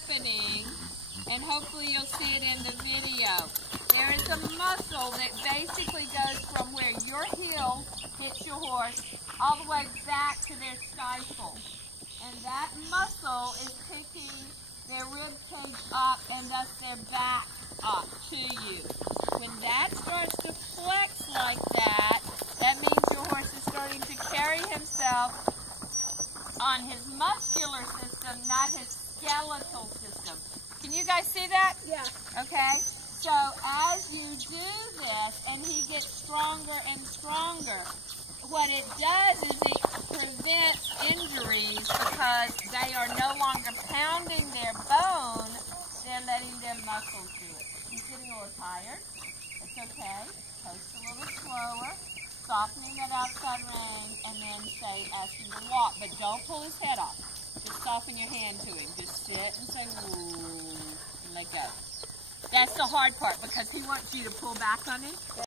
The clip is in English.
happening, and hopefully you'll see it in the video. There is a muscle that basically goes from where your heel hits your horse all the way back to their stifle. And that muscle is picking their rib cage up and thus their back up to you. When that starts to flex like that, that means your horse is starting to carry himself on his muscular system, not his skeletal system. Can you guys see that? Yeah. Okay. So as you do this and he gets stronger and stronger, what it does is it prevents injuries because they are no longer pounding their bone, they're letting their muscles do it. He's getting a little tired. It's okay. Coast a little slower, softening that outside rein, and then ask him to walk, but don't pull his head off. Just soften your hand to him. Just sit and say, woo, and let go. That's the hard part because he wants you to pull back on him.